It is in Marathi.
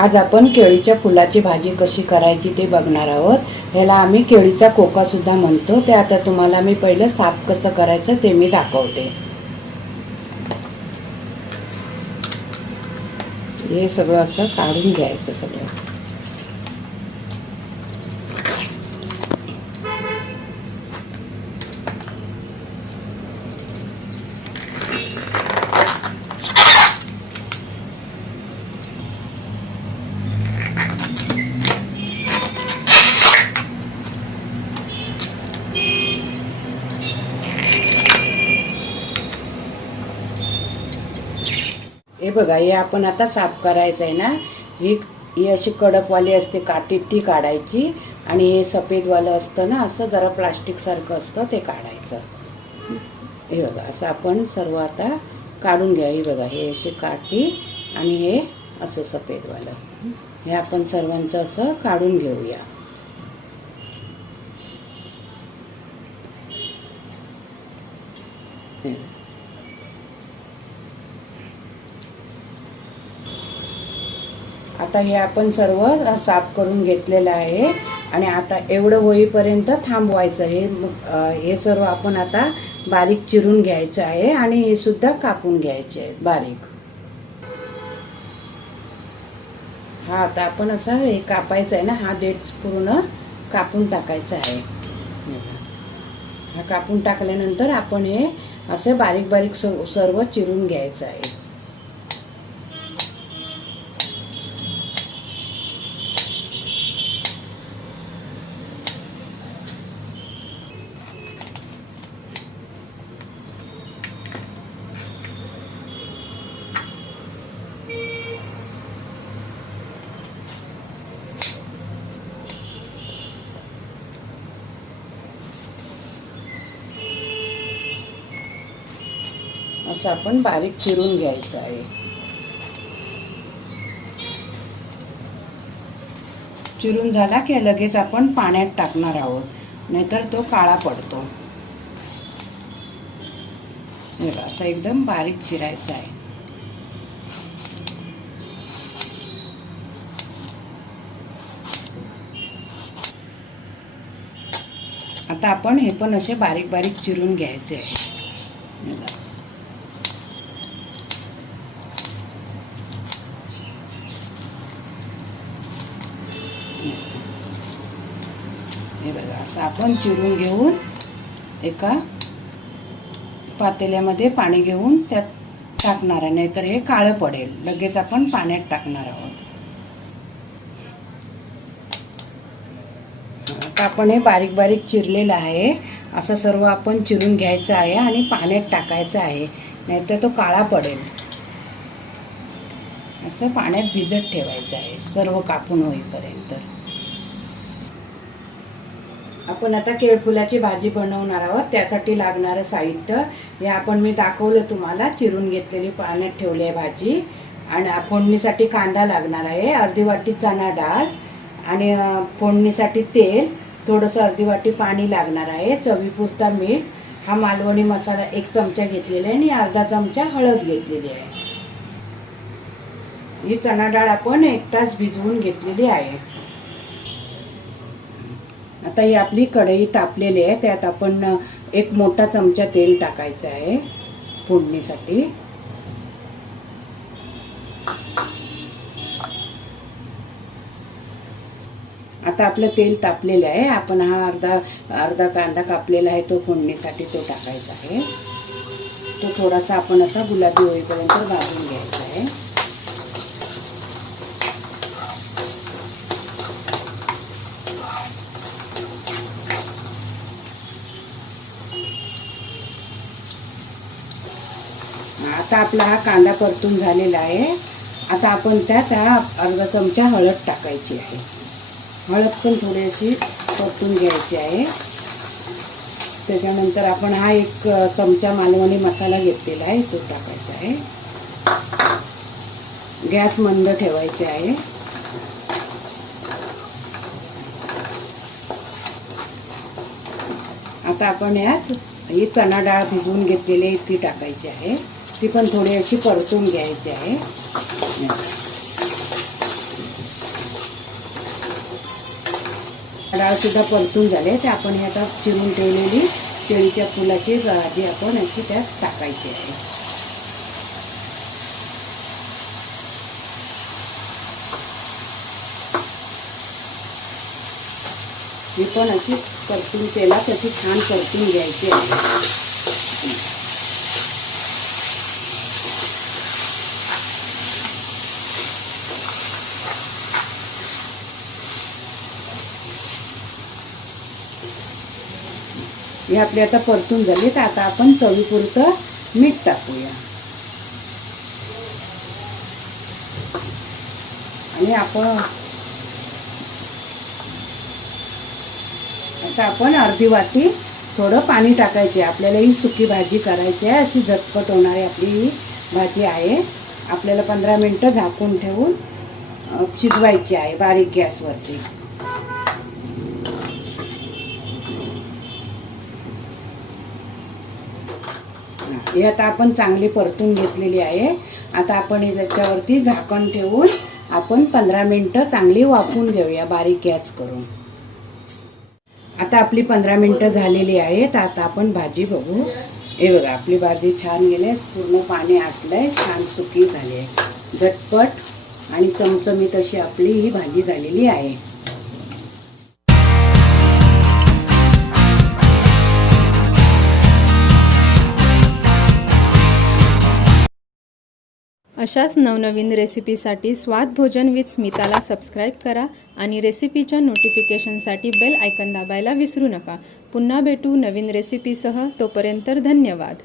आज आपण केळीच्या फुलाची भाजी कशी करायची ते बघणार आहोत। ह्याला आम्ही केळीचा कोका सुद्धा म्हणतो। ते आता तुम्हाला मी पहिलं साफ कसं करायचं ते मी दाखवते। हे सगळं असं काढून घ्यायचं सगळं। हे बघा, हे आपण आता साफ करायचं आहे ना। ही अशी कडकवाली असते काठी, ती काढायची। आणि हे सफेदवालं असतं ना, असं जरा प्लास्टिक सारखं असतं, ते काढायचं। हे बघा, असं आपण सर्व आता काढून घ्या। हे बघा, हे अशी काठी आणि हे असं सफेदवालं, हे आपण सर्वांचं असं काढून घेऊया। आता हे आपण सर्व साफ करून घेतलेलं आहे। आणि आता एवढं होईपर्यंत थांबवायचं। हे सर्व आपण आता बारीक चिरून घ्यायचं आहे आणि हे सुद्धा कापून घ्यायचे आहेत बारीक। हा आता आपण असं हे कापायचं आहे ना, हा देठ पूर्ण कापून टाकायचा आहे। हा कापून टाकल्यानंतर आपण हे असे बारीक बारीक सर्व चिरून घ्यायचं आहे। असं आपण बारीक चिरून घ्यायचं आहे। चिरून झाला की लगेच आपण पाण्यात टाकणार आहोत, नाहीतर तो काळा पडतो। हे असं एकदम बारीक चिरायचं आहे। आता आपण हे पण असे बारीक बारीक चिरून घ्यायचे आहे। हे बघा, असं आपण चिरून घेऊन एका पातेल्यामध्ये पाणी घेऊन त्यात टाकणार आहे, नाहीतर हे काळं पडेल। लगेच आपण पाण्यात टाकणार आहोत। आता आपण हे बारीक बारीक चिरलेलं आहे, असं सर्व आपण चिरून घ्यायचं आहे आणि पाण्यात टाकायचं आहे, नाहीतर तो काळा पडेल। असं पाण्यात भिजत ठेवायचं आहे सर्व कापून होईपर्यंत। आपण आता केळफुलाची भाजी बनवणार आहोत। त्यासाठी लागणारं साहित्य हे आपण मी दाखवलं तुम्हाला। चिरून घेतलेली पाण्यात ठेवली आहे भाजी। आणि फोडणीसाठी कांदा लागणार आहे, अर्धी वाटी चणा डाळ, आणि फोडणीसाठी तेल, थोडंसं अर्धी वाटी पाणी लागणार आहे, चवीपुरता मीठ, हा मालवणी मसाला 1 चमचा घेतलेला आहे आणि अर्धा चमचा हळद घेतलेली आहे। ही चणा डाळ आपण 1 तास भिजवून घेतलेली आहे। आता ही आपली कढई तापलेली आहे, त्यात आपण 1 मोठा चमचा तेल टाकायचं आहे फोडणीसाठी। आता आपलं तेल तापलेलं आहे, आपण हा अर्धा कांदा कापलेला आहे, तो फोडणीसाठी तो टाकायचा आहे। तो थोडासा आपण असा गुलाबी होईपर्यंत भाजून घ्यायचा आहे। आता आपला हा कांदा परतून झालेला आहे। आता आपण त्यात अर्धा चमचा हळद टाकायची आहे। हळद पण थोडीशी परतून घ्यायची आहे। त्याच्यानंतर आपण हा 1 चमचा मालवणी मसाला घेतलेला आहे, तो टाकायचा आहे। गॅस मंद ठेवायचे आहे। आता आपण यात ही चणा डाळ भिजवून घेतलेली आहे ती टाकायची आहे। ती पण थोडी अशी परतून घ्यायची आहे। डाळ सुद्धा परतून झाले ते आपण हे आता चिरून ठेवलेली केळीच्या फुलाची भाजी आपण अशी त्यात टाकायची आहे. ही पण अशी परतून तेलात अशी छान परतून घ्यायची आहे. हे आपली आता परतून झाली तर आता आपण चवीपुरतं मीठ टाकूया आणि आता आपण अर्धी वाटी थोडं पाणी टाकायचे. आपल्याला ही सुकी भाजी करायची आहे, अशी झटपट होणारी आपली ही भाजी आहे. आपल्याला 15 मिनिटं झाकून ठेवून शिजवायची आहे बारीक गॅसवरती. हे आता आपण चांगली परतून घेतलेली आहे. आता आपण त्याच्यावरती झाकण ठेवून आपण 15 मिनिटं चांगली वाफवून घेऊया बारीक गॅस करून. आता आपली 15 मिनिटं झालेली आहेत. आता आपण भाजी बघू. हे बघा आपली भाजी छान गेले, पूर्ण पाणी आटलंय, छान सुकी झाली आहे. झटपट आणि चमचमीत अशी आपली ही भाजी झालेली आहे. अशाच नवनवीन रेसिपीसाठी स्वाद भोजन विथ स्मिताला सबस्क्राईब करा आणि रेसिपीच्या नोटिफिकेशनसाठी बेल आयकॉन दाबायला विसरू नका. पुन्हा भेटू नवीन रेसिपीसह. तोपर्यंत धन्यवाद.